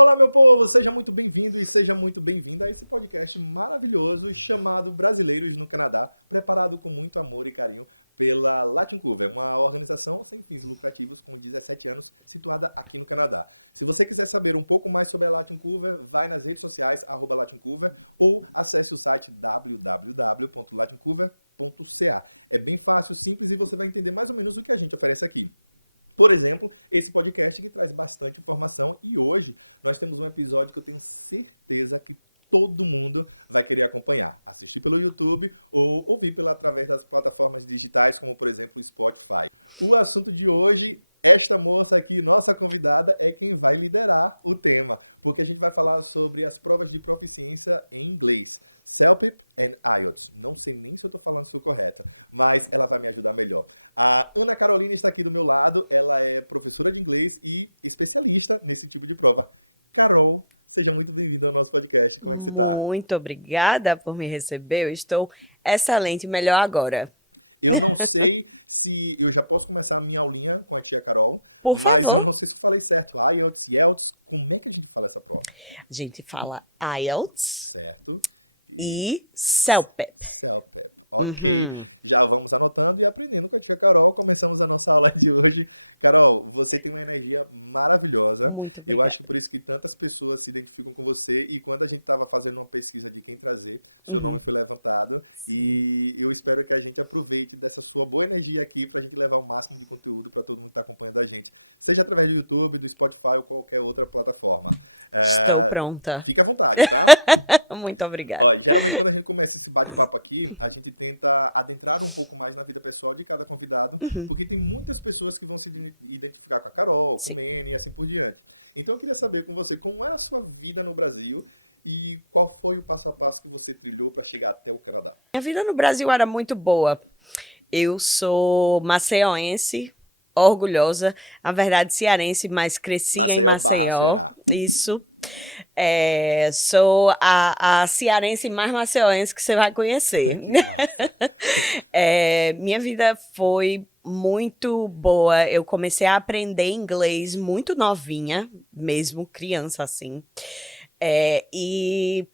Olá, meu povo, seja muito bem-vindo e seja muito bem-vinda a esse podcast maravilhoso chamado Brasileiros no Canadá, preparado com muito amor e carinho pela Latincover, uma organização sem fins lucrativos com 17 anos, situada aqui no Canadá. Se você quiser saber um pouco mais sobre a Latincover, vai nas redes sociais, @Latincover, ou acesse o site www.latincover.ca. É bem fácil, simples e você vai entender mais ou menos o que a gente oferece aqui. Por exemplo, esse podcast que traz bastante informação e hoje nós temos um episódio que eu tenho certeza que todo mundo vai querer acompanhar, assistir pelo YouTube ou ouvir através das plataformas digitais, como por exemplo o Spotify. O assunto de hoje, esta moça aqui, nossa convidada, é quem vai liderar o tema, porque a gente vai falar sobre as provas de proficiência em inglês, CELPIP e IELTS. Não sei nem se eu estou falando isso correto, mas ela vai me ajudar melhor. A Ana Carolina está aqui do meu lado, ela é professora de inglês e especialista nesse tipo de prova. Carol, seja muito bem-vinda ao nosso podcast. Como é que você está? Muito obrigada por me receber. Eu estou excelente, melhor agora. Eu não sei se eu já posso começar a minha aulinha com a tia Carol, Por mas eu favor. não sei se eu falei certo. IELTS, YELTS, como é que a gente fala essa prova? A gente fala IELTS Certo? e CELPIP. CELPIP. Ok, já vamos anotando e aprendendo com a tia Carol. Começamos a nossa aula de hoje. Carol, você tem uma energia maravilhosa. Muito Eu obrigada. acho que por isso que tantas pessoas se identificam com você. E quando a gente estava fazendo uma pesquisa de quem trazer, seu nome foi levantado. E eu espero que a gente aproveite dessa sua boa energia aqui para a gente levar o máximo de conteúdo para todo mundo que está acompanhando a gente. Seja através do YouTube, do Spotify ou qualquer outra plataforma. Estou pronta. Fique à vontade, tá? Muito obrigada. Ó, geralmente quando a gente começa esse bate-papo aqui, a gente tenta adentrar um pouco mais na vida pessoal de cada convidado, porque tem muitas pessoas que vão se identificar com a Carol, com o Sim. Manny e assim por diante. Então eu queria saber com você como era a sua vida no Brasil e qual foi o passo a passo que você trilhou para chegar até o Canadá. Minha vida no Brasil era muito boa. Eu sou maceioense, orgulhosa. Na verdade, cearense, mas cresci em Maceió/Ceará. Isso. Sou a cearense mais maceiense que você vai conhecer. Que massa. Minha vida foi muito boa. Eu comecei a aprender inglês muito novinha, mesmo criança assim. E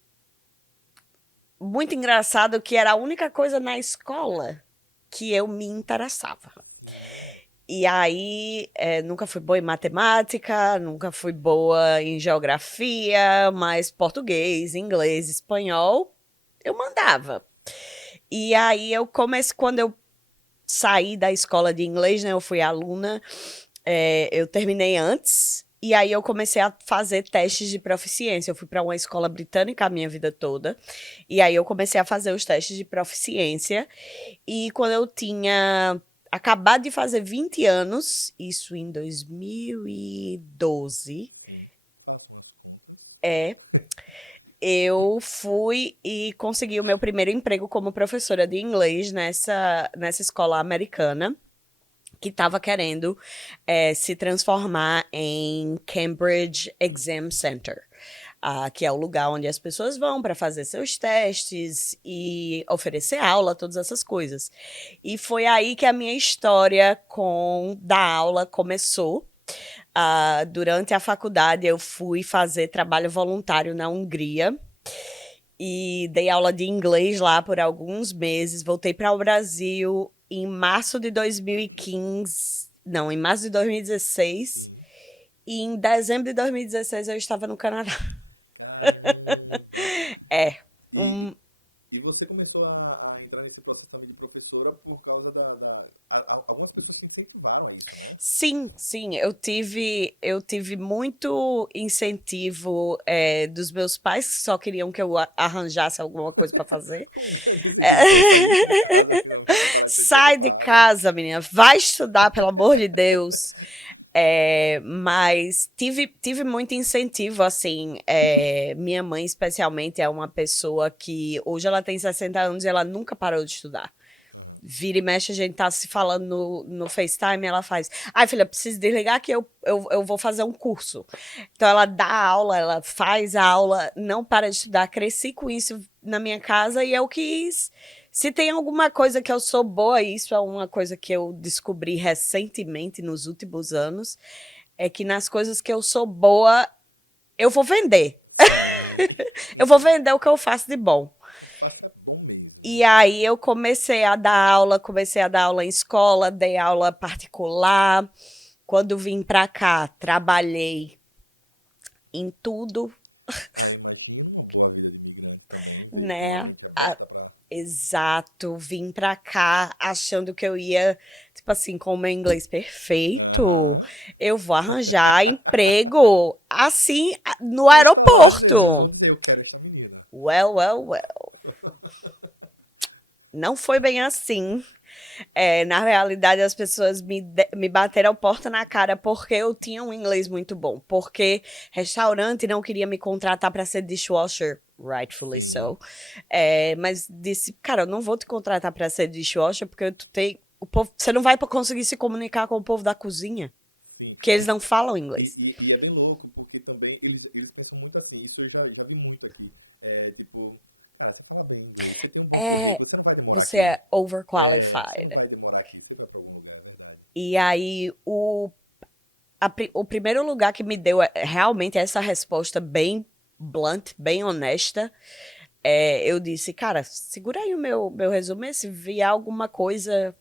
muito engraçado que era a única coisa na escola que eu me interessava. Sim. E aí, nunca fui boa em matemática, nunca fui boa em geografia, mas português, inglês, espanhol, eu mandava. E aí, quando eu saí da escola de inglês, né, eu fui aluna, eu terminei antes, e aí eu comecei a fazer testes de proficiência. Eu fui para uma escola britânica a minha vida toda, e aí eu comecei a fazer os testes de proficiência, e quando eu tinha acabado de fazer 20 anos, isso em 2012, Sim. Façam as contas. eu fui e consegui o meu primeiro emprego como professora de inglês nessa escola americana, que estava querendo se transformar em Cambridge Exam Center. Que é o lugar onde as pessoas vão para fazer seus testes e oferecer aula, todas essas coisas. E foi aí que a minha história da aula começou. Durante a faculdade, eu fui fazer trabalho voluntário na Hungria e dei aula de inglês lá por alguns meses. Voltei para o Brasil em março de 2015. Não, em março de 2016. Sim. E em dezembro de 2016 eu estava no Canadá. Caramba! E você começou a entrar nesse processo também de professora por causa algumas pessoas te incentivaram a isso, né? Sim, sim. Eu tive muito incentivo dos meus pais, que só queriam que eu arranjasse alguma coisa para fazer. Um grande incentivo para eu sair de casa finalmente e parar de ser Sai de desocupada. casa, menina. Vai estudar, pelo amor de Deus. Mas tive muito incentivo, assim. Minha mãe, especialmente, é uma pessoa que hoje ela tem 60 anos e ela nunca parou de estudar. Uhum. Vira e mexe, a gente tá se falando no FaceTime, ela faz. Ai, filha, preciso desligar que eu vou fazer um curso. Então, ela dá aula, ela faz a aula, não para de estudar. Cresci com isso na minha casa e eu quis. Se tem alguma coisa que eu sou boa, isso é uma coisa que eu descobri recentemente, nos últimos anos, é que nas coisas que eu sou boa, eu vou vender. Sim. Eu vou vender o que eu faço de bom. Eu faço é bom mesmo. E aí eu comecei a dar aula em escola, dei aula particular. Quando vim pra cá, trabalhei em tudo, Ah, imagina uma boa vida de imigrante também. Veio com a né? mente aberta pra. Exato, vim pra cá achando que eu ia, tipo assim, com o meu inglês perfeito, Aham. eu vou arranjar emprego assim no No instalar de dedos, eles vão aeroporto. dizer, eu quero esta menina. Well. Não foi bem assim. Na realidade, as pessoas me bateram porta na cara porque eu tinha um inglês muito bom. Porque restaurante não queria me contratar para ser dishwasher, rightfully Sim. so. Mas disse, cara, eu não vou te contratar para ser dishwasher porque tu tem, o povo, você não vai conseguir se comunicar com o povo da cozinha, Sim. porque eles não falam inglês. E é bem louco, porque também eles pensam muito assim. Isso eu já vi muito aqui. É tipo, cara, você fala bem inglês, você tem um bom currículo, você não vai demorar Você aqui. é overqualified. Você não vai demorar aqui, você vai pra algum lugar, é verdade. E aí, o primeiro lugar que me deu realmente essa resposta bem blunt, bem honesta, eu disse, cara, segura aí o meu resumo, se vier alguma coisa,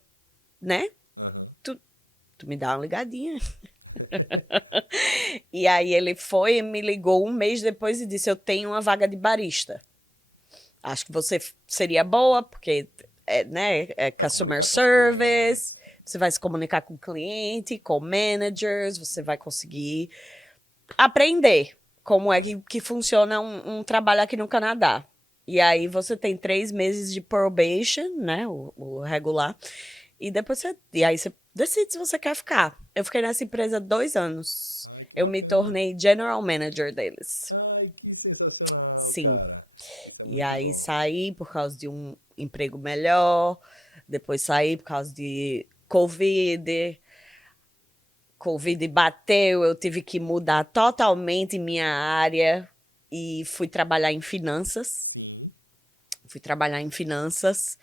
né? Aham. Tu me dá uma ligadinha. E aí ele foi e me ligou um mês depois e disse, eu tenho uma vaga de barista. Acho que você seria boa, porque né, é Vai customer comunicar com os service, clientes. você vai se comunicar com o cliente, com managers, você vai conseguir aprender como é Vai. que funciona um trabalho aqui no Canadá. E aí você tem 3 meses de probation, né, o regular, e aí você decide se você quer ficar. Eu fiquei nessa empresa 2 anos. Ai, que Eu me bacana. tornei general manager deles. Ai, que sensacional, Sim. cara. Isso é E muito aí bom. saí por causa de um emprego melhor, depois saí por causa de Covid. Covid bateu, eu tive que mudar totalmente minha área e fui trabalhar em finanças. Sim. Fui trabalhar em finanças,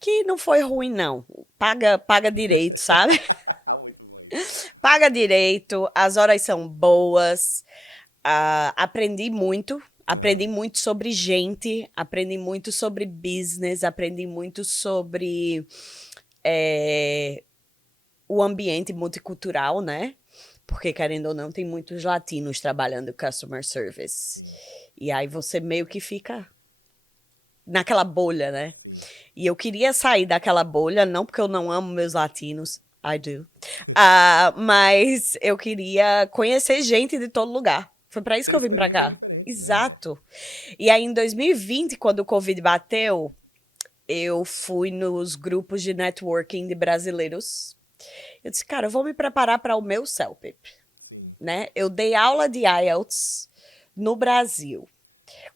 que não foi ruim, não. Paga direito, sabe? Muito bom isso. Paga direito, as horas são boas. Aprendi muito. Aprendi Aham. muito sobre gente, aprendi muito sobre business, aprendi muito sobre o ambiente multicultural, né? Porque, querendo ou não, tem muitos latinos trabalhando customer service. Sim. E aí você meio que fica naquela bolha, né? Sim. E eu queria sair daquela bolha, não porque eu não amo meus latinos, I do. Mas eu queria conhecer gente de todo lugar. Foi para isso Ter que eu vim para experiências cá. diferentes, né? Exato. E aí, em 2020, quando o Covid bateu, eu fui nos grupos de networking de brasileiros. Eu disse, cara, eu vou me preparar para o meu CELPIP, Sim. né? Eu dei aula de IELTS no Brasil.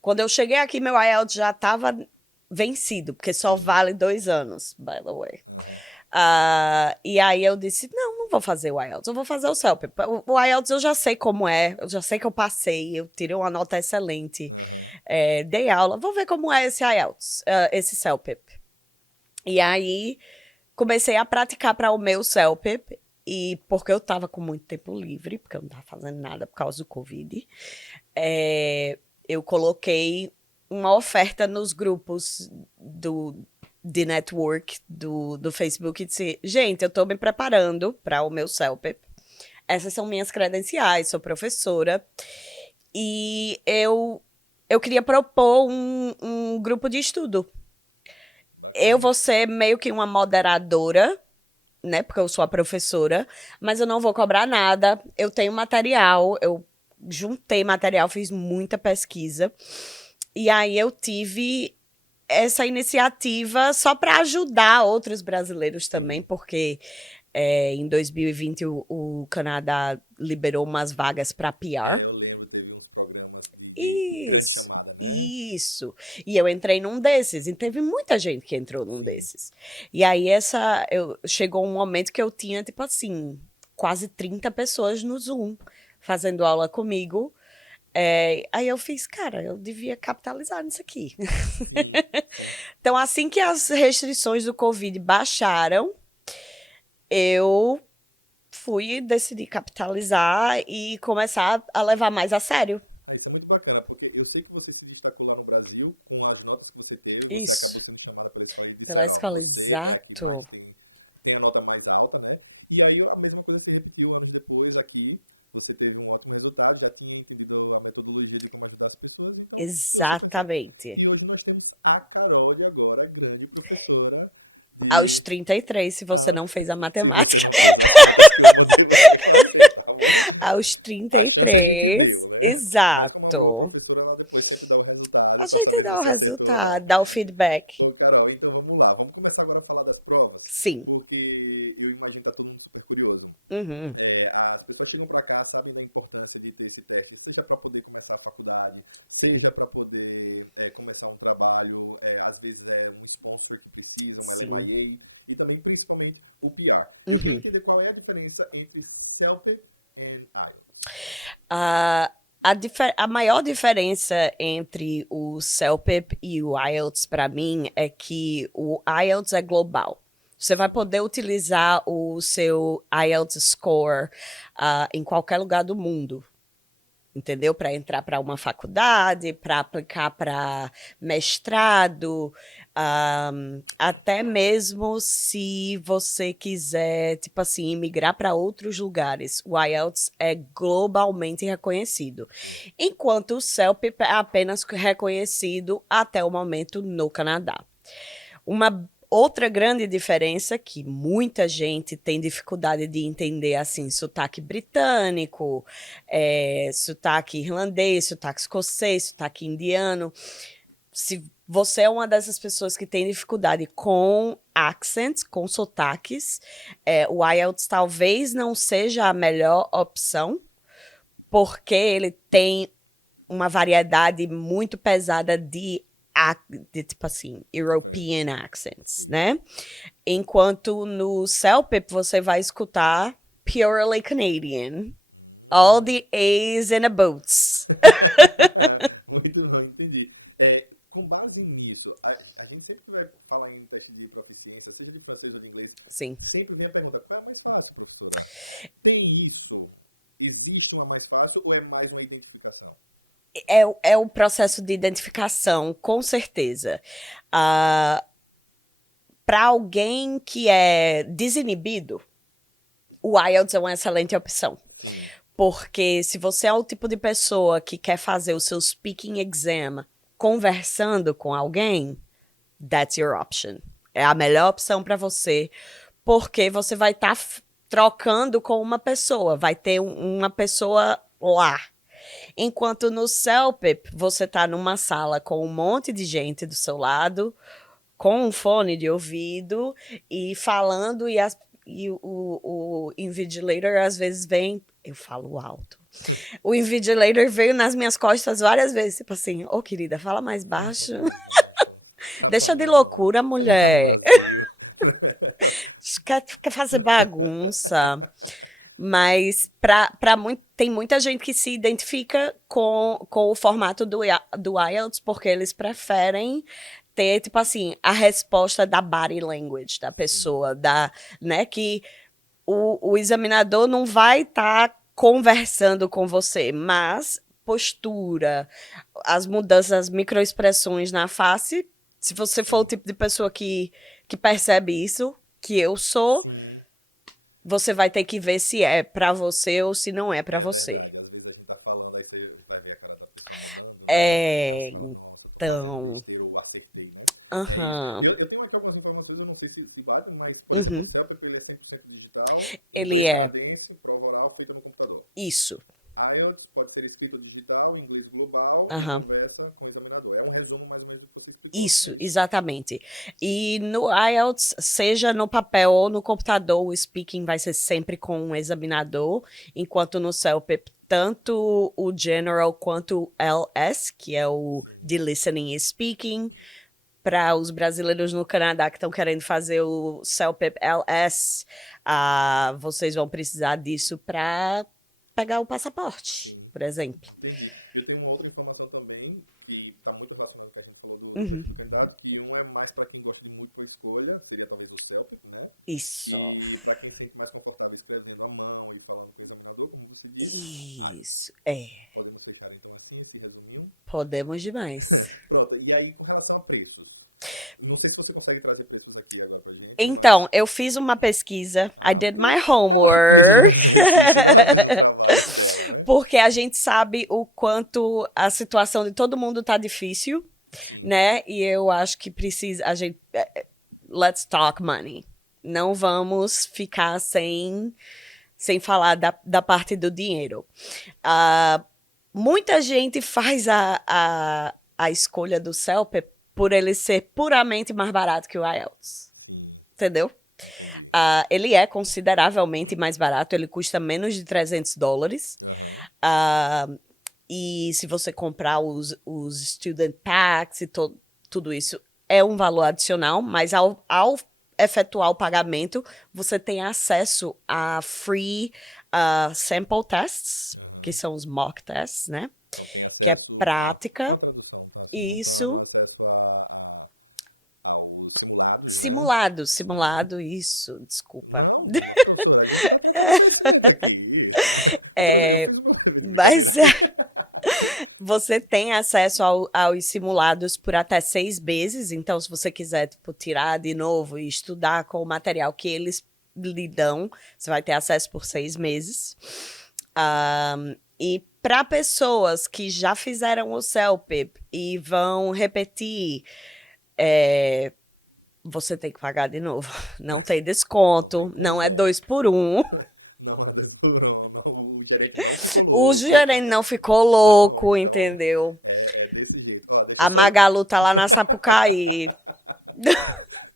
Quando eu cheguei aqui, meu IELTS já estava vencido, porque só Sim. vale 2 anos, by the way. Aham. E aí eu disse, não vou fazer o IELTS, eu vou fazer o CELPIP. O IELTS eu já sei como é, eu já sei que eu passei, eu tirei uma nota excelente. Aham. Dei aula, vou ver como é esse IELTS, esse CELPIP. E aí comecei a praticar para o meu CELPIP, e porque eu estava com muito tempo livre, porque eu não estava fazendo nada por causa do Covid, eu coloquei uma oferta nos grupos de network do Facebook e disse, gente, eu estou me preparando para o meu CELPIP. Essas são minhas credenciais, sou professora. E eu queria propor um grupo de estudo. Bacana. Eu vou ser meio que uma moderadora, né? Porque eu sou a professora, mas eu não vou cobrar nada. Eu tenho material, eu juntei material, fiz muita pesquisa. E aí eu tive essa iniciativa só para ajudar outros brasileiros também, porque em 2020 o Canadá liberou umas vagas para PR. Eu lembro, teve uns programas de grande chamada, né? Isso. E eu entrei num desses, e teve muita gente que entrou num Sim. desses. E aí chegou um momento que eu tinha, tipo assim, quase 30 pessoas no Zoom fazendo aula comigo. Aí eu fiz, cara, eu devia capitalizar nisso aqui. Sim, sim. Então, assim que as restrições do Covid baixaram, eu fui decidir capitalizar e começar a levar mais a sério. Ah, isso é muito bacana, porque eu sei que você se destacou lá no Brasil com as notas que você teve, você Isso. acabou sendo chamada pela escola e Pela disseram, ó, escola, você é a que exato. mais tem a nota mais alta, né? E aí a mesma coisa se repetiu anos depois aqui, você teve um ótimo resultado, já tinha entendido a metodologia de como ajudar as pessoas, então deu super certo. Exatamente. E hoje nós temos a Carol de agora, grande professora Aos de... 33, se você não fez a Se matemática. você não fez as contas que eu mandei você fazer, tá bom? Aos 33. A chance a gente deu, né? Exato. Mas como uma boa professora, ela depois sempre dá o resultado A pra gente saber se dá o você acertou ou não. resultado, dá o feedback. Ô, Carol, então vamos lá. Vamos começar agora a falar das provas. Sim. Porque eu imagino que tá todo mundo super curioso. Uhum. As pessoas chegam pra cá, sabem da importância de ter esse teste, seja pra poder começar a faculdade, seja pra poder começar um trabalho, às vezes é um sponsor que precisa, um Sim. LMIA, e também, principalmente, o PR. Eu queria entender qual é a diferença entre CELPIP e IELTS. A maior diferença entre o CELPIP e o IELTS, para mim, é que o IELTS é global. Você vai poder utilizar o seu IELTS score em qualquer lugar do mundo. Entendeu? Para entrar para uma faculdade, para aplicar para mestrado, até mesmo se você quiser, tipo assim, imigrar para outros lugares. O IELTS é globalmente reconhecido. Sim. Enquanto o CELPIP é apenas reconhecido até o momento no Canadá. Uma outra grande diferença que muita gente tem dificuldade de entender, assim, sotaque britânico, sotaque irlandês, sotaque escocês, sotaque indiano. Se você é uma dessas pessoas que tem dificuldade com accents, com sotaques, o IELTS talvez não seja a melhor opção, porque ele tem uma variedade muito pesada de tipo assim, European accents, sim, né? Enquanto no CELPIP você vai escutar purely Canadian. All the A's and the boats. Muito bom, entendi. Com base nisso, a gente sempre que vai falar em teste de proficiência, seja de francês ou de inglês, sim, sempre vem a pergunta, qual é a mais fácil, professora? Tem isso? Existe uma mais fácil ou é mais uma identificação? É o processo de identificação, com certeza. Para alguém que é desinibido, o IELTS é uma excelente opção. Sim. Porque se você é o tipo de pessoa que quer fazer o seu speaking exam conversando com alguém, that's your option. É a melhor opção para você, porque você vai estar trocando com uma pessoa, vai ter uma pessoa lá. Enquanto no CELPIP, você tá numa sala com um monte de gente do seu lado, com um fone de ouvido e falando, e o invigilator às vezes vem... Eu falo alto. O invigilator veio nas minhas costas várias vezes, tipo assim, ô querida, fala mais baixo. Mais baixo. Deixa de loucura, mulher. Você não tá no Brasil. quer fazer bagunça. Mas tem muita gente que se identifica com o formato do IELTS porque eles preferem ter, tipo assim, a resposta da body language da pessoa, né, que o examinador não vai estar conversando com você, mas postura, as mudanças, as microexpressões na face, se você for o tipo de pessoa que percebe isso, que eu sou... Sim. Você vai ter que ver se é pra você ou se não é pra você. É verdade. Às vezes a gente tá falando, aí você vai ver a cara da pessoa mudando, né? Aí você fala, nossa, eu tô fazendo besteira ou acertei, né? É isso. Eu tenho aqui algumas informações, eu não sei se batem, mas, por exemplo, o CELPIP, ele é 100% digital, inglês canadense, prova oral feita no computador. Isso. IELTS pode ser escrito digital, inglês global e conversa com o examinador. É um resumo mais ou menos do que você explicou. Isso, não é isso? Exatamente. E no IELTS, seja no papel ou no computador, o speaking vai ser sempre com um examinador, enquanto no CELPIP, tanto o General quanto o LS, que é o de Listening e Speaking, para os brasileiros no Canadá que estão querendo fazer o CELPIP LS, vocês vão precisar disso para pegar o passaporte, Sim. por exemplo. Entendi. Eu tenho uma outra informação também, que está muito relacionada com o que a gente falou do perfil do candidato, que um é mais para quem gosta de múltipla escolha, seria talvez o CELP, né? Isso. E para quem se sente mais confortável escrevendo à mão e falando com o examinador, como você disse, IELTS. Podemos fechar então assim esse resuminho? Podemos demais. Pronto, e aí com relação a preços. Não sei se você consegue trazer preços aqui agora pra gente, Então, mas... eu fiz uma pesquisa, I did porque my Ela homework. fez o exercício, ela fez o trabalho dela, né? Porque a gente sabe o quanto a situação de todo mundo tá difícil, Sim. né? E eu acho que precisa, a gente, let's talk money. Não vamos ficar sem falar da parte do dinheiro. Muita gente faz a escolha do CELP por ele ser puramente mais barato que o IELTS. Sim, Entendeu? entendi. Ele é consideravelmente mais barato, ele custa menos de $300. Aham. E se você comprar os student packs e tudo isso, é um valor adicional, mas ao efetuar o pagamento, você tem acesso a free sample tests, que são os mock tests, né? Então tem acesso prática. uma tradução, tá? Simultâneo, Isso. acesso aos simulados, né? Simulado, isso, desculpa. Não, professora, a gente tá trocando conhecimento aqui. Eu fiz o meu dever de brincadeira. Você tem acesso aos simulados por até 6 meses, então se você quiser tirar de novo e estudar com o material que eles lhe dão, você vai ter acesso por 6 meses. E para pessoas que já fizeram o CELP e vão repetir, você tem que pagar de novo. Não tem desconto, não é 2 por 1. Não é 2 por 1, não, o gerente não ficou louco. O gerente não ficou louco, Não, então, entendeu? É desse jeito. Ó, deixa A Magalu tá lá na Sapucaí.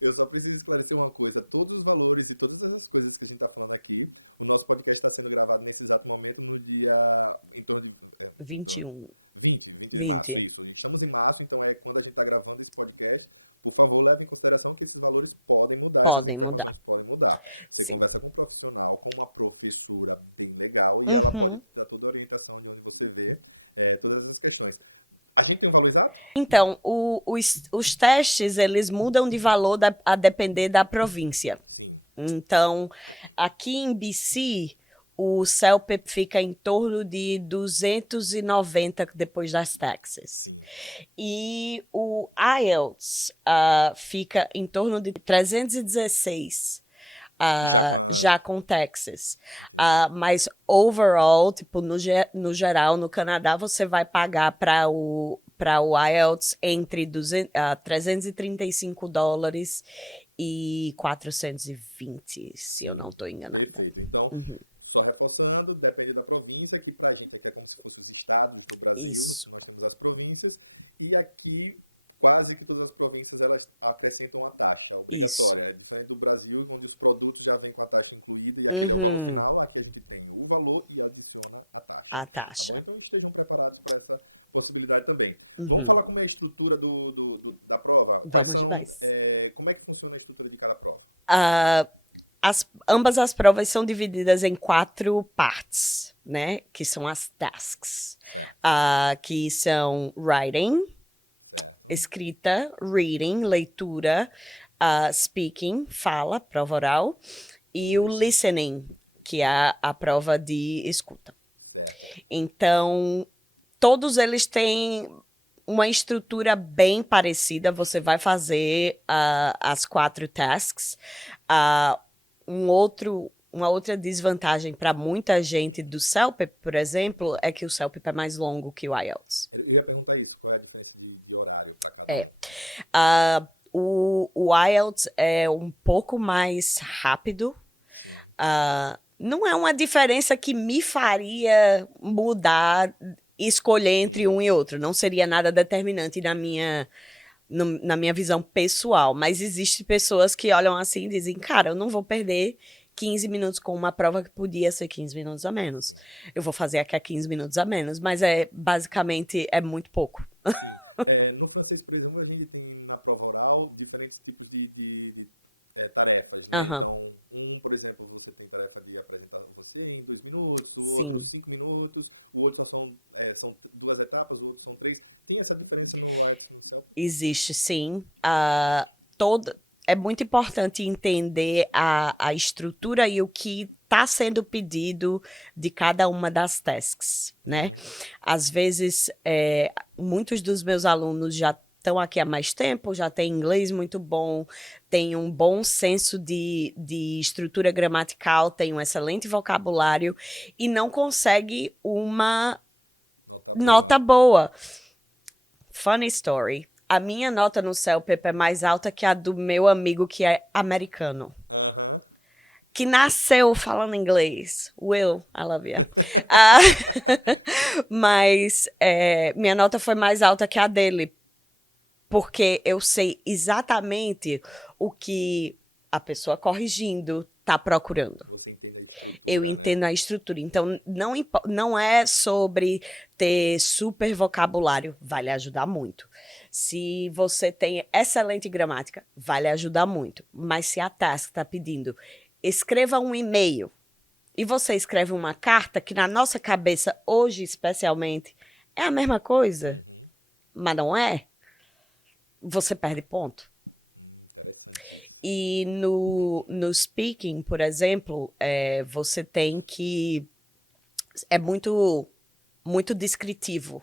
Eu só preciso esclarecer uma coisa. Todos os valores e todas essas coisas que a gente tá falando aqui, o nosso podcast está sendo gravado nesse exato momento no dia... em torno de... 21. 20 de março, isso. Estamos em março, então é quando a gente está gravando esse podcast. Por favor, leve em consideração que esses valores podem mudar, essas informações podem mudar. Você conversa com um profissional, com uma professora bem legal, e ela pode dar toda a orientação de onde você vê todas essas questões. A gente tem um valor exato? Então, os testes, eles mudam de valor a depender da província. Sim. Então, aqui em BC... o CELP fica em torno de 290 depois das taxas. Sim. E o IELTS fica em torno de 316. Já com taxas. Mas overall, tipo, no geral, no Canadá, você vai pagar para o IELTS entre $335 e 420, se eu não estou enganada. Perfeito. Então, só reforçando, depende da província, que pra gente aqui é como se fossem os estados no Brasil, nós temos as províncias, e aqui quase que todas as províncias elas acrescentam a taxa obrigatória. É diferente do Brasil, onde os produtos já vêm com a taxa incluída e aquele é o valor final. Aqui a gente tem o valor e adiciona a taxa. Tá bom? Então estejam preparados para essa possibilidade também. Vamos falar como é a estrutura da prova? Quais são... como é que funciona a estrutura de cada prova? Ambas as provas são divididas em 4 partes, né? Que são as tasks. Certo. Que são writing, certo. Escrita, reading, leitura, speaking, fala, prova oral, e o listening, que é a prova de escuta. Certo. Então, todos eles têm uma estrutura bem parecida. Você vai fazer as 4 tasks. Uma outra desvantagem para muita gente do CELP, por exemplo, é que o CELP é mais longo que o IELTS. Eu ia perguntar isso, qual é a diferença de horário para cada um? O IELTS é um pouco mais rápido. Sim. Não é uma diferença que me faria mudar, escolher entre um e outro. Não seria nada determinante na minha visão pessoal. Mas existem pessoas que olham assim e dizem, cara, eu não vou perder 15 minutos com uma prova que podia ser 15 minutos a menos. Sim. Eu vou fazer aqui a 15 minutos a menos, mas basicamente é muito pouco. Sim. No francês, por exemplo, a gente tem na prova oral diferentes tipos de tarefas, né? Aham. Então, por exemplo, você tem tarefa de apresentar você em 2 minutos, o outro Sim. 5 minutos, o outro são 2 etapas, o outro são 3. Tem essa diferença no IELTS e no CELP? Existe sim. É muito importante entender a estrutura e o que está sendo pedido de cada uma das tasks, né? Às vezes, muitos dos meus alunos já estão aqui há mais tempo, já têm inglês muito bom, têm um bom senso de estrutura gramatical, têm um excelente vocabulário e não conseguem uma Nota boa. nota boa. Funny story. A minha nota no CELPEP é mais alta que a do meu amigo que é americano. Aham. Que nasceu falando inglês. Will, I love you. Ah, mas minha nota foi mais alta que a dele. Porque eu sei exatamente o que a pessoa corrigindo tá procurando. Você entende a estrutura, Eu né? entendo a estrutura. Então, não é sobre ter super vocabulário. Vai lhe ajudar muito. Se você tem excelente gramática, vai lhe ajudar muito. Mas se a task está pedindo, escreva um e-mail. E você escreve uma carta, que na nossa cabeça, hoje especialmente, é a mesma coisa. Mas não é. Você perde ponto. Interessante isso. E no speaking, por exemplo, você tem que... É muito descritivo,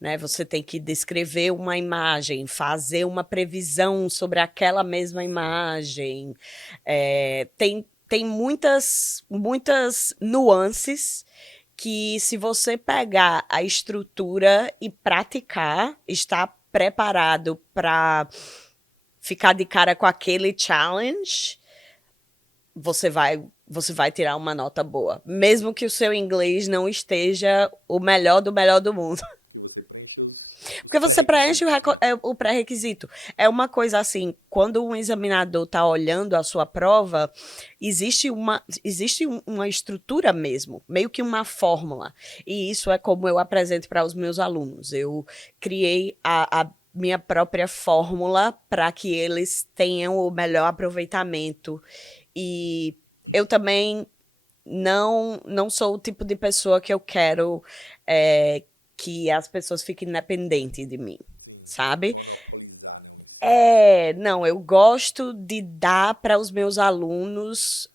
né? Você tem que descrever uma imagem, fazer uma previsão sobre aquela mesma imagem. Tem muitas nuances que, se você pegar a estrutura e praticar, está preparado para ficar de cara com aquele challenge, você vai tirar uma nota boa. Mesmo que o seu inglês não esteja o melhor do mundo. Porque você preenche os Porque você preenche pré-requisitos, né? o pré-requisito. É uma coisa assim, quando um examinador está olhando a sua prova, existe uma estrutura mesmo, meio que uma fórmula. E isso é como eu apresento para os meus alunos. Eu criei a minha própria fórmula para que eles tenham o melhor aproveitamento. E eu também não sou o tipo de pessoa que eu quero que as pessoas fiquem independentes de mim. Sim. Sabe? Monopolizar, né, o ensino. Não, eu gosto de dar para os meus alunos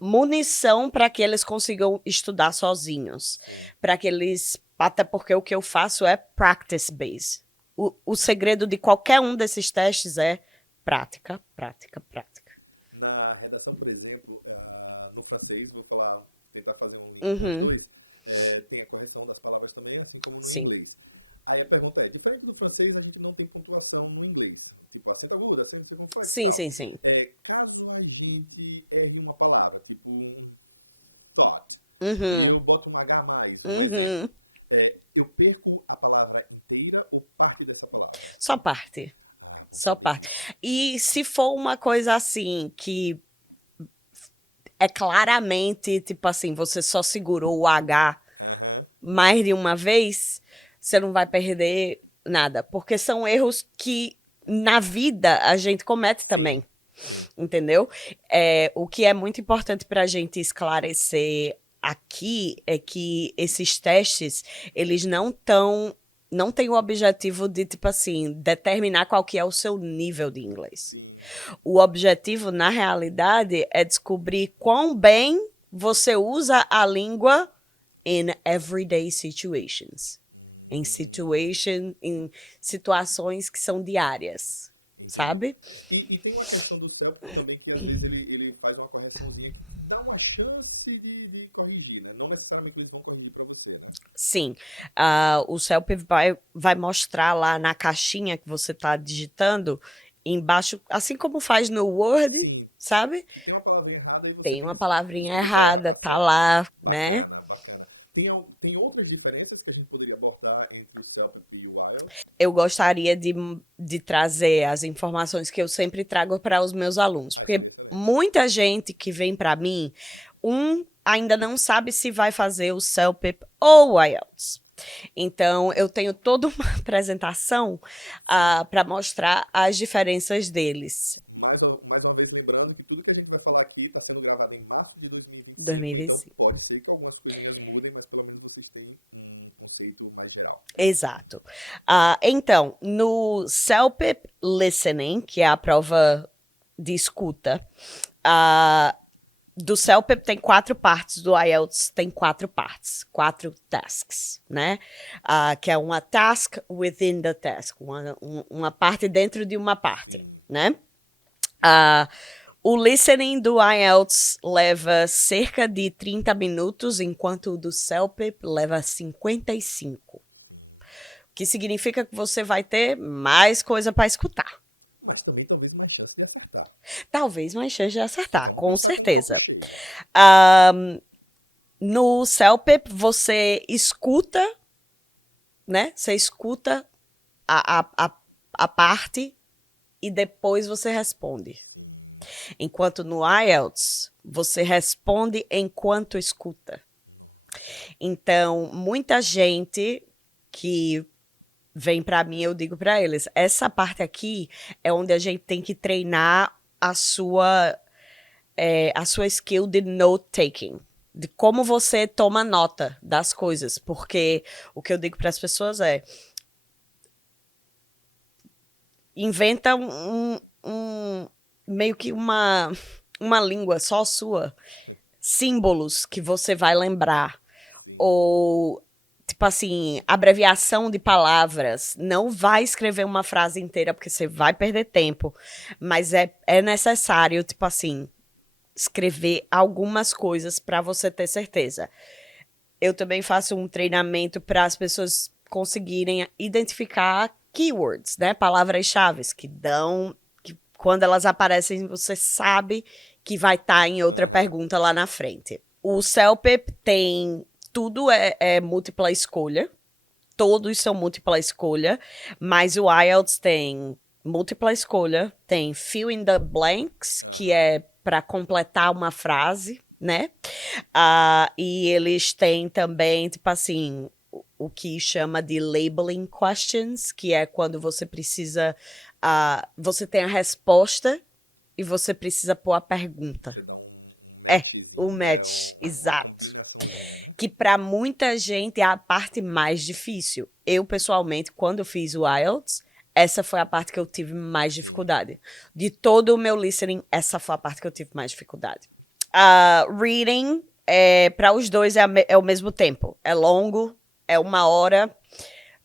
munição para que eles consigam estudar sozinhos. Para que eles... Até porque o que eu faço é practice-based. O segredo de qualquer um desses testes é prática, prática, prática. Na redação, por exemplo, no francês, vou tentar fazer um link com os dois, tem a correção das palavras também, assim como no inglês. Aí a pergunta é, diferente do francês, a gente não tem pontuação no inglês. Tipo, acento agudo, acento circunflexo e tal. Sim. Caso a gente erre uma palavra, tipo um thought, e eu boto um H+, um exemplo, eu perco a palavra inteira ou parte dessa palavra? Só parte. Bom Só saber parte. disso. E se for uma coisa assim, que é claramente, tipo assim, você só segurou o H mais de uma vez, você não vai perder nada. Porque são erros que na vida a gente comete também. Sim. Entendeu? O que é muito importante para a gente esclarecer aqui é que esses testes, eles não têm o objetivo de, tipo assim, determinar qual que é o seu nível de inglês. Sim. O objetivo, na realidade, é descobrir quão bem você usa a língua in everyday situations. Em situações que são diárias. Entendi. Sabe? E tem uma questão do CELP também, que às vezes ele faz uma correçãozinha que dá uma chance de corrigir, né? Não necessariamente eles vão corrigir para você, né? Sim. O CELP vai mostrar lá na caixinha que você está digitando, embaixo, assim como faz no Word, Sim. Sabe? Que tem uma palavrinha errada e você tem uma que palavrinha descobrir qual é errada, a tá certa. lá. Bacana, né? bacana. Tem outras diferenças que a gente poderia abordar entre o CELP e o IELTS? Eu gostaria de trazer as informações que eu sempre trago para os meus alunos. Porque Seria excelente. muita gente que vem para mim, ainda não sabe se vai fazer o CELP ou o IELTS. Então, eu tenho toda uma apresentação para mostrar as diferenças deles. Mais uma vez, lembrando que tudo que a gente vai falar aqui está sendo gravado em março de 2025, então pode ser que algumas coisinhas mudem, mas pelo menos vocês têm um conceito mais geral. Exato. Então, no CELPIP Listening, que é a prova de escuta, do CELPIP tem 4 partes, do IELTS tem 4 partes, 4 tasks, né? Que é uma task within the task, uma parte dentro de uma parte, Sim. né? O listening do IELTS leva cerca de 30 minutos, enquanto o do CELPIP leva 55. Sim. O que significa que você vai ter mais coisa para escutar. Mas também talvez mais chance de acertar. Talvez mais chance de acertar, Então, vamos com pensar certeza. com um copo cheio. No CELPIP, você escuta, né? Você escuta a parte e depois você responde. Sim. Enquanto no IELTS, você responde enquanto escuta. Nossa. Então, muita gente que vem para mim, eu digo para eles, essa parte aqui é onde a gente tem que treinar a sua skill de note-taking, de como você toma nota das coisas, porque o que eu digo para as pessoas é inventa meio que uma língua só sua, símbolos que você vai lembrar. Sim. Ou, tipo assim, abreviação de palavras. Não vai escrever uma frase inteira, porque você vai perder tempo. Mas é necessário, tipo assim, escrever algumas coisas para você ter certeza. Eu também faço um treinamento para as pessoas conseguirem identificar keywords, né? Palavras-chave que quando elas aparecem, você sabe que vai estar em outra pergunta lá na frente. O CELPIP tem... Tudo é múltipla escolha. Todos são múltipla escolha. Mas o IELTS tem múltipla escolha. Tem fill in the blanks, que é para completar uma frase, né? E eles têm também, tipo assim, o que chama de labeling questions, que é quando você precisa... você tem a resposta e você precisa pôr a pergunta. Você dá um matchzinho, né? Match, Uma exato. combinaçãozinha, né? Que para muita gente é a parte mais difícil. Eu, pessoalmente, quando eu fiz o IELTS, essa foi a parte que eu tive mais dificuldade. De todo o meu listening, essa foi a parte que eu tive mais dificuldade. Reading, para os dois é o mesmo tempo. É longo, é 1 hora.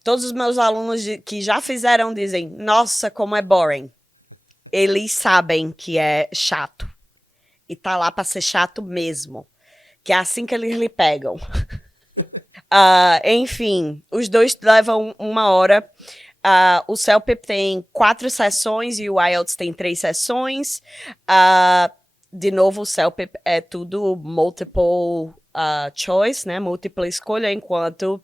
Todos os meus alunos que já fizeram dizem, nossa, como é boring. Eles sabem que é chato. E tá lá para ser chato mesmo. Que é assim que eles lhe pegam. Enfim, os dois levam 1 hora. O CELPIP tem 4 sessões e o IELTS tem 3 sessões. De novo, o CELPIP é tudo multiple choice, né? Múltipla escolha, enquanto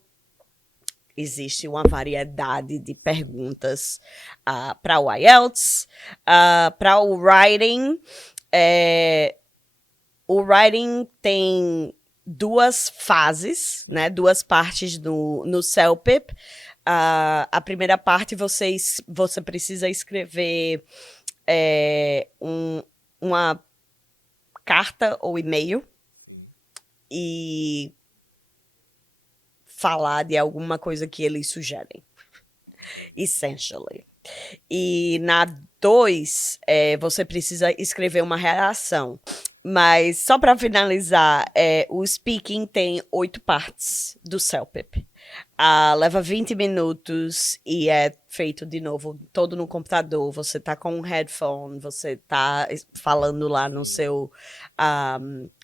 existe uma variedade de perguntas para o IELTS. Para o writing, o writing tem 2 fases, né? 2 partes no CELPIP. A primeira parte, você precisa escrever uma carta ou e-mail. Sim. E falar de alguma coisa que eles sugerem. Entendi. Essentially. E na 2, você precisa escrever uma reação. Mas, só para finalizar, o speaking tem 8 partes do CELPIP. Leva 20 minutos e é feito, de novo, todo no computador. Você tá com um headphone, você tá falando lá no seu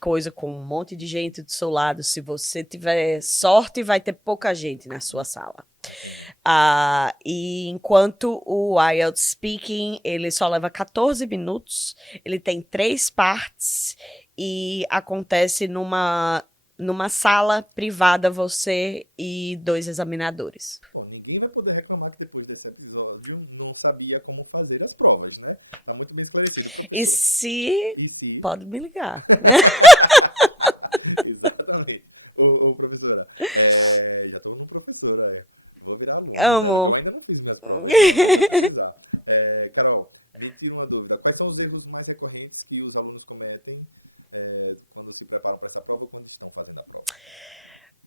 coisa com um monte de gente do seu lado. Se você tiver sorte, vai ter pouca gente na sua sala. Entendi. E enquanto o IELTS Speaking, ele só leva 14 minutos, ele tem 3 partes e acontece numa numa sala privada, você e 2 examinadores. Bom, ninguém vai poder reclamar que depois desse episódio não sabia como fazer as provas, né? Tá muito bem esclarecido, professor. E se... Pode me ligar. Exatamente. Ô, professora, já tô no professor aí. Vou virar aluno dela, que eu ainda não fiz minhas provas, não, eu vou precisar. Carol, me tira uma dúvida. Quais são os erros mais recorrentes que os alunos cometem quando se preparam para essa prova ou quando estão fazendo a prova?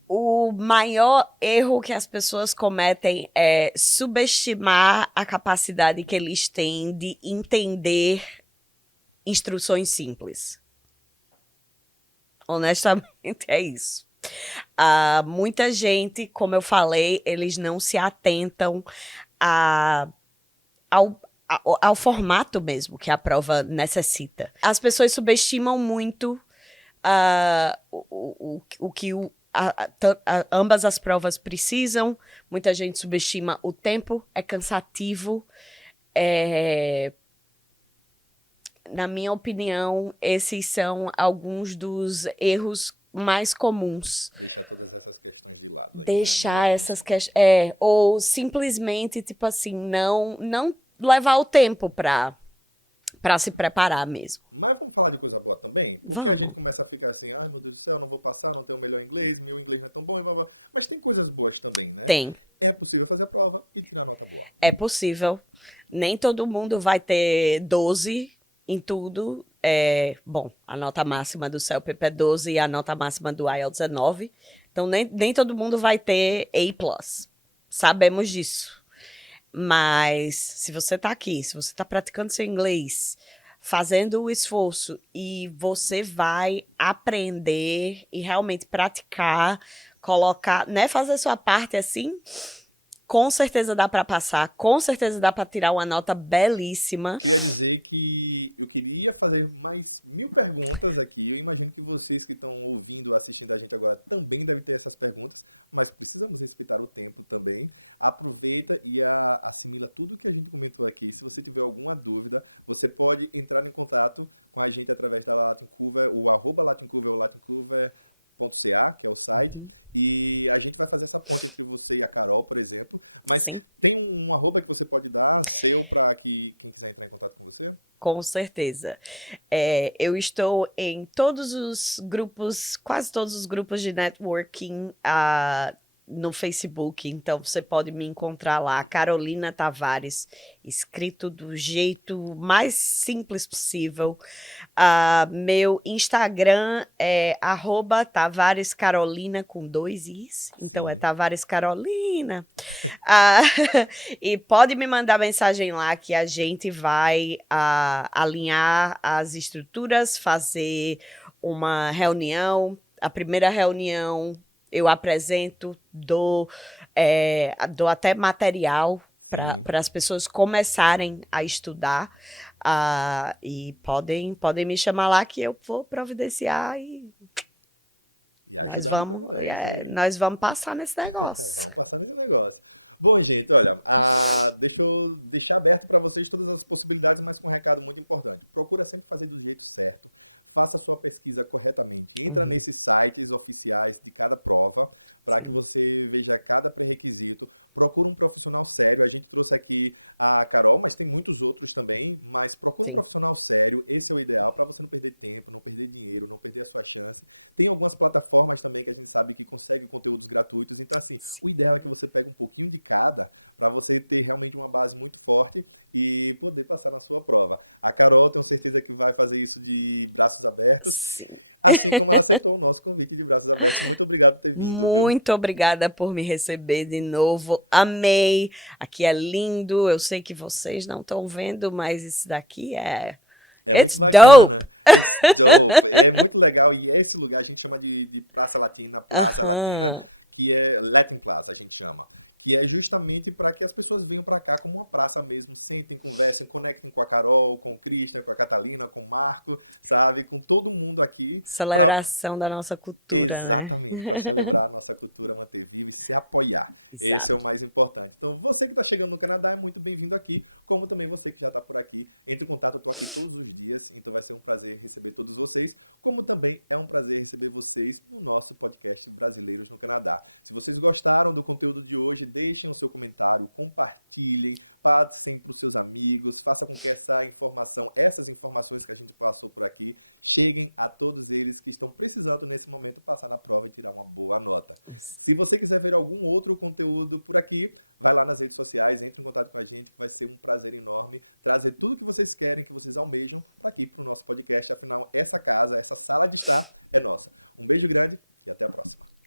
O maior erro que as pessoas cometem é subestimar a capacidade que eles têm de entender instruções simples. Honestamente, é isso. Muita gente, como eu falei, eles não se atentam ao formato mesmo que a prova necessita. As pessoas subestimam muito o que ambas as provas precisam. Muita gente subestima o tempo, é cansativo. Na minha opinião, esses são alguns dos erros mais comuns. Deixar todas essas questões de lado. Deixar essas questões... ou simplesmente, tipo assim, não levar o tempo para se preparar mesmo. Mas vamos falar de coisa boa também? Porque vamos. A gente começa a ficar assim, ai meu Deus do céu, não vou passar, não tenho o melhor inglês, meu inglês não é tão bom, blá, blá. Mas tem coisas boas também, né? Tem. É possível fazer a prova e tirar nota boa. É possível. Nem todo mundo vai ter 12 em tudo. Bom, a nota máxima do CELPEP é 12 e a nota máxima do IELTS é 9. Então, nem todo mundo vai ter A+. Sabemos disso. Mas, se você está aqui, se você está praticando seu inglês, fazendo o esforço e você vai aprender e realmente praticar, colocar, né, fazer sua parte assim... Com certeza dá para passar, com certeza dá para tirar uma nota belíssima. Queria dizer que eu queria fazer mais 1000 perguntas aqui. Eu imagino que vocês que estão ouvindo, assistindo a gente agora também devem ter essas perguntas, mas precisamos respeitar o tempo também. Aproveita e assimila tudo que a gente comentou aqui. Se você tiver alguma dúvida, você pode entrar em contato com a gente através da Latincover, o @Latincover ou Latincover.ca, que é o site, e a gente vai fazer essa ponte entre você e a Carol, por exemplo, mas sim, tem um arroba que você pode dar, seu, para que quem quiser entrar em contato com você? Com certeza. Eu estou em todos os grupos, quase todos os grupos de networking no Facebook, então você pode me encontrar lá, Carolina Tavares, escrito do jeito mais simples possível. Meu Instagram é @TavaresCarolina com 2 Is, então Sim. é Tavares Carolina. E pode me mandar mensagem lá que a gente vai alinhar as estruturas, fazer uma reunião. A primeira reunião eu apresento, dou até material para as pessoas começarem a estudar. E podem me chamar lá que eu vou providenciar e ajudar nós vamos passar nesse negócio. Vamos passar nesse negócio. Bom, gente, olha, deixa eu deixar aberto para vocês todas as possibilidades, mas com um recado muito importante. Procura sempre fazer do jeito certo, faça a sua pesquisa corretamente, entra nesses sites oficiais de cada prova, para que você veja cada pré-requisito, procura um profissional sério. A gente trouxe aqui a Carol, mas tem muitos outros também, mas procura um profissional sério, esse é o ideal, para você não perder tempo, não perder dinheiro, não perder a sua chance. Tem algumas plataformas também que a gente sabe que consegue conteúdos gratuitos, então assim, o ideal é que você pegue um pouquinho de cada, para você ter realmente uma base muito forte e poder passar na sua prova. A Carol, tenho certeza que vai fazer isso de braços abertos, sim, assim como ela aceitou o nosso convite de braços abertos. Muito obrigado por ter vindo. Muito obrigada por me receber de novo. Amei. Aqui é lindo. Eu sei que vocês não estão vendo, mas isso daqui é muito bacana. It's dope. É muito legal. E esse lugar a gente chama de Praça Latina, Plaza Latina, que é Latin Plaza, a gente chama. que é justamente para que as pessoas venham para cá como uma praça mesmo, sentem, conversem, conectem com a Carol, com o Christian, com a Catalina, com o Marco, sabe? Com todo mundo aqui. Celebração da nossa cultura, Exatamente, para celebrar a nossa cultura, manter viva e se apoiar. Exato. Esse é o mais importante. Então, você que está chegando no Canadá é muito bem-vindo aqui, como também você que já está por aqui. Entre em contato, eu estou aqui todos os dias, então vai ser um prazer receber todos vocês, como também é um prazer receber vocês no nosso podcast Brasileiros no Canadá. Se vocês gostaram do conteúdo de hoje, deixem o seu comentário, compartilhem, passem para os seus amigos, faça com que essas informações que a gente passou por aqui, cheguem a todos eles que estão precisando nesse momento passar na prova e tirar uma boa nota. Se você quiser ver algum outro conteúdo por aqui, vai lá nas redes sociais, entre em contato com a gente, que vai ser um prazer enorme trazer tudo que vocês querem, que vocês almejam para aqui, para o nosso podcast. Afinal, essa casa, essa sala de estar é nossa. Um beijo grande e até a próxima.